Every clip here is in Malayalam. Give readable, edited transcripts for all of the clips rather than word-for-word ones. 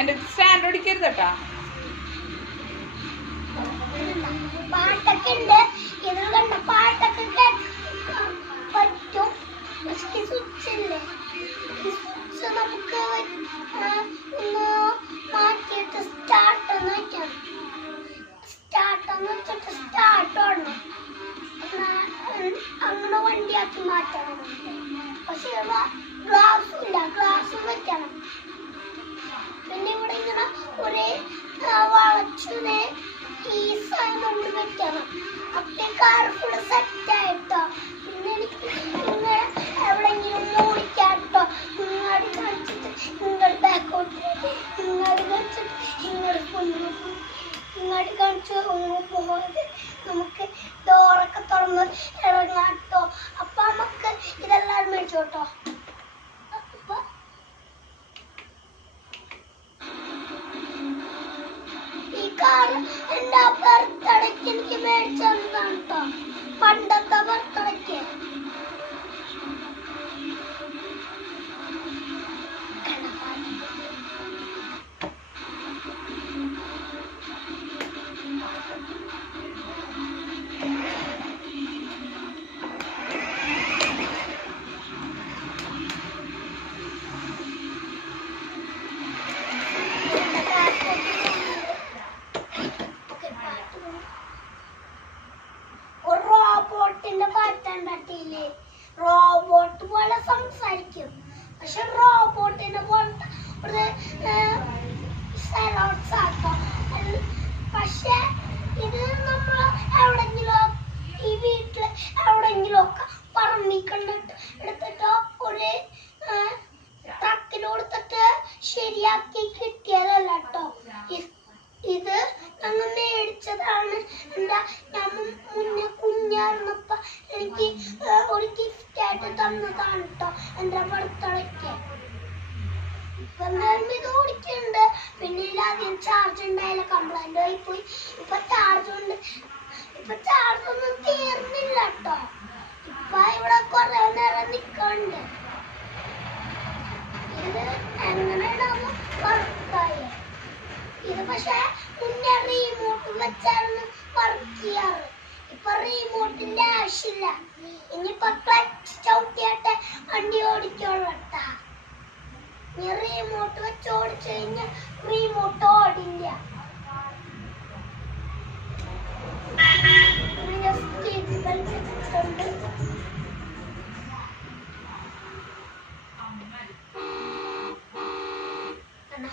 എന്റെ സ്റ്റാൻഡ് അടിക്കരുത് കേട്ടാ. പാട്ടൊക്കെ ഉണ്ട്, ഇതിൽ കണ്ട പാട്ടൊക്കെ പറ്റും. പക്ഷെ സ്വിച്ച് ഇല്ലേ, സ്വിച്ച് നമുക്ക് ഒന്ന് മാറ്റിയിട്ട് സ്റ്റാർട്ട് എന്ന് വെക്കണം. സ്റ്റാർട്ട് എന്ന് വെച്ചിട്ട് സ്റ്റാർട്ട് ആണ് അങ്ങനെ വണ്ടിയാക്കി മാറ്റണം. പക്ഷെ ഗ്ലാസും ഇല്ല, ഗ്ലാസും വെക്കണം. പിന്നെ ഇവിടെ ഇങ്ങനെ ഒരേ വളച്ചിനെ ഈ സാധനം കൊണ്ട് വെക്കണം. അപ്പൊ കാർ ഫുള്ള് സെറ്റ് ആയിട്ടോ. പിന്നെ എനിക്ക് ഇങ്ങനെ എവിടെയെങ്കിലും ഓടിക്കാട്ടോ. ഇങ്ങോട്ട് കളിച്ചിട്ട് ഇങ്ങോട്ട് ബാക്കോട്ട്, ഇങ്ങോട്ട് കളിച്ചിട്ട് ഇങ്ങോട്ട് കൊണ്ടുപോകും, ഇങ്ങോട്ട് കാണിച്ച് പോകാതെ നമുക്ക് ഡോറൊക്കെ തുറന്ന് ഇറങ്ങാട്ടോ. അപ്പൊ നമുക്ക് ഇതെല്ലാം മേടിച്ചോട്ടോ. എന്റെ ബർത്ത്ഡേക്ക് എനിക്ക് മേടിച്ചതാണ് കേട്ടോ, പണ്ടത്തെ ബർത്ത്ഡേക്ക്. റോബോട്ട് പോലെ സംസാരിക്കും, പക്ഷെ റോബോട്ടിനെ പോലത്തെ ഒരു പക്ഷെ ഇത് നമ്മൾ എവിടെങ്കിലും ഈ വീട്ടില് എവിടെങ്കിലും ഒക്കെ പറമ്പിക്കണ്ടിട്ട് എടുത്തിട്ടോ ഒരു ട്രക്കിന് കൊടുത്തിട്ട് ശരിയാക്കി കിട്ടിയതല്ല കേട്ടോ. ഇത് ഞങ്ങൾ മേടിച്ചതാണ്. ഞാൻ മുന്നേ കുഞ്ഞായിരുന്നപ്പോ എനിക്ക് ഒരു ഗിഫ്റ്റ് ആയിട്ട് തന്നതാണ് കേട്ടോ എന്റെ ബർത്ത്ഡേക്ക്. ഇപ്പൊ എന്തായാലും ഇത് ഓടിക്കുന്നുണ്ട്. പിന്നെ ആദ്യം ചാർജ് ഉണ്ടായില്ല, കംപ്ലൈന്റ് ആയി പോയി. ഇപ്പൊ ചാർജ് ഉണ്ട്. ഇപ്പൊ ചാർജ് ഒന്നും തീർന്നില്ല കേട്ടോ. ഇപ്പൊ ഇവിടെ കുറെ നേരം നിക്കണ്ട്. ഇത് എങ്ങനെയാണ് വർക്കായി? ഇത് പക്ഷെ മുന്നേ റീമോട്ട് വെച്ചായിരുന്നു വർക്ക് ചെയ്യാറ്. ഇപ്പൊ റീമോട്ടിന്റെ ആവശ്യമില്ല. ഇനിയിപ്പൊ ക്ലച്ച് ചവിട്ടിയാട്ടെ വണ്ടി ഓടിക്കോളട്ടാ. ഇനി റീമോട്ട് വെച്ച് ഓടിച്ചു കഴിഞ്ഞാൽ റീമോട്ട് ഓടില്ല.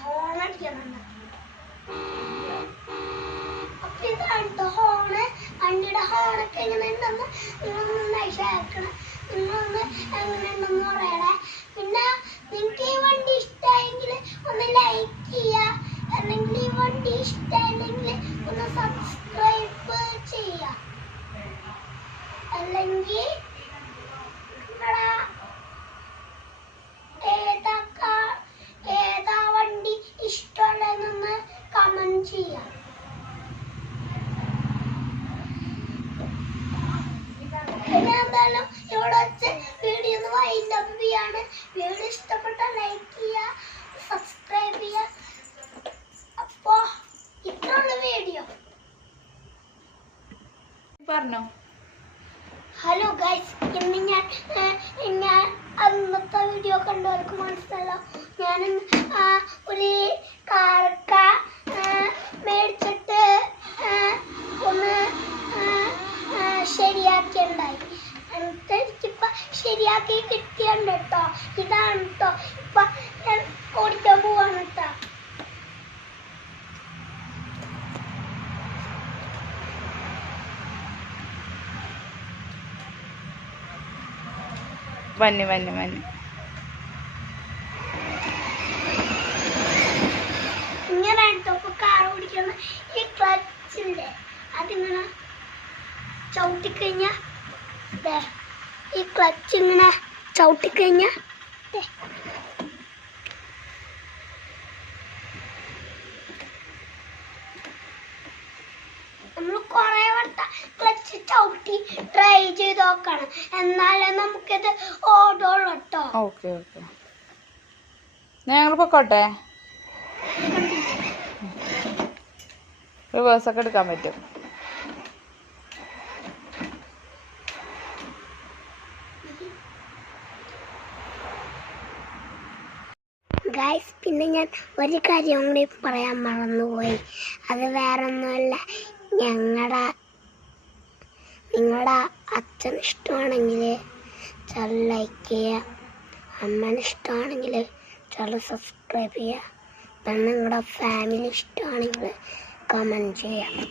ഹോൺ അടിക്കുന്നുണ്ട്. അപ്പൊ ഇതാണ് ഹോണ്. വണ്ടിയുടെ ഹോണൊക്കെ എങ്ങനെ ഉണ്ടെന്ന് നിങ്ങൾ നന്നായി ഷെയർക്കണം. നിങ്ങളൊന്ന് എങ്ങനെ ഉണ്ടെന്ന് പറയണേ. പിന്നെ നിങ്ങൾക്ക് ഈ വണ്ടി ഇഷ്ടമായെങ്കിൽ ഒന്ന് ലൈക്ക് ചെയ്യുക, അല്ലെങ്കിൽ ഈ വണ്ടി ഇഷ്ടമായില്ലെങ്കിൽ ഒന്ന് സബ്സ്ക്രൈബ് ചെയ്യുക. അല്ലെങ്കിൽ ഏതാ വണ്ടി ഇഷ്ടമുള്ളതെന്നൊന്ന് കമന്റ് ചെയ്യാം. പിന്നെ എന്തായാലും ഇവിടെ വെച്ച് വീഡിയോ ഒന്ന് വൈൻഡപ്പ് ചെയ്യാണ്. വീഡിയോ ഇഷ്ടപ്പെട്ട ലൈക്ക് ചെയ്യുക, സബ്സ്ക്രൈബ് ചെയ്യുക. അപ്പോ ഇത്രയുള്ള വീഡിയോ. പറഞ്ഞോ. ഹലോ ഗൈസ്, ഇന്ന് ഞാൻ അന്നത്തെ വീഡിയോ കണ്ടവർക്ക് മനസ്സിലല്ലോ. ഞാൻ ഒരു കാർക്ക മേടിച്ചിട്ട് ഒന്ന് ശരിയാക്കിയുണ്ടായി. എന്നിട്ട് എനിക്കിപ്പോ ശരിയാക്കി കിട്ടിയുണ്ട് കേട്ടോ. ഇതാണ് കേട്ടോ ഇപ്പൊ ഞാൻ ഓടിക്കാൻ പോവാണ് കേട്ടോ. വന്നി വന്നി വന്നി ഇങ്ങനെ കേട്ടോ കാർ ഓടിക്കുന്ന ഈ ക്ലച്ചില്ലേ, അതിങ്ങനെ ചവിട്ടിക്കഴിഞ്ഞാ ഈ ക്ലച്ച് ഇങ്ങനെ ചവിട്ടിക്കഴിഞ്ഞാ നമ്മൾ കുറെ വട്ടം ക്ലച്ച് ചവിട്ടി ട്രൈ ചെയ്ത് നോക്കണം, എന്നാലേ നമുക്കിത് ഓടുള്ളൂ കേട്ടോ. ഓക്കെ ഓക്കെ, ഞങ്ങൾ പൊക്കോട്ടെ. റിവേഴ്സ് ഒക്കെ എടുക്കാൻ പറ്റും. ഗൈസ്, പിന്നെ ഞാൻ ഒരു കാര്യം കൂടി പറയാൻ മറന്നുപോയി. അത് വേറൊന്നുമല്ല, നിങ്ങളുടെ അച്ഛന് ഇഷ്ടമാണെങ്കിൽ ലൈക്ക് ചെയ്യുക, അമ്മന് ഇഷ്ടമാണെങ്കിൽ സബ്സ്ക്രൈബ് ചെയ്യുക, പിന്നെ നിങ്ങളുടെ ഫാമിലി ഇഷ്ടമാണെങ്കിൽ കമൻറ്റ് ചെയ്യുക.